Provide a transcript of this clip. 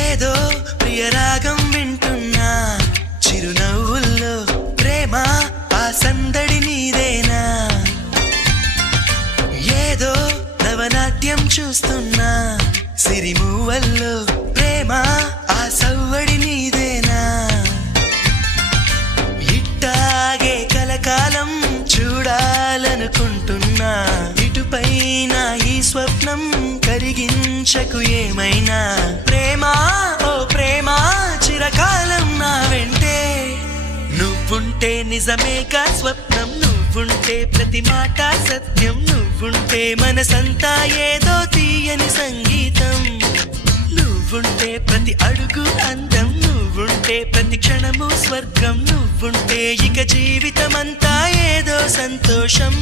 ఏదో ప్రియరాగం వింటున్నా చిరునవ్వుల్లో ప్రేమ ఆ సందడి నీదేనా ఏదో నవనాట్యం చూస్తున్నా సిరిమూవల్లో ప్రేమ ఆ సవ్వడి నీదేనా ఇట్టాగే కలకాలం చూడాలనుకుంటున్నా ఇటుపైన ఈ స్వప్నం కరిగించకు ఏమైనా ప్రేమ ఓ ప్రేమ చిరకాలం నా వెంటే నువ్వుంటే నిజమేగా స్వప్నం నువ్వుంటే ప్రతి మాట సత్యం నువ్వుంటే మనసంతా ఏదో తీయని సంగీతం నువ్వుంటే ప్రతి అడుగు అందం నువ్వుంటే ప్రతి క్షణము స్వర్గం నువ్వుంటే ఇక జీవితమంతా ఏదో సంతోషం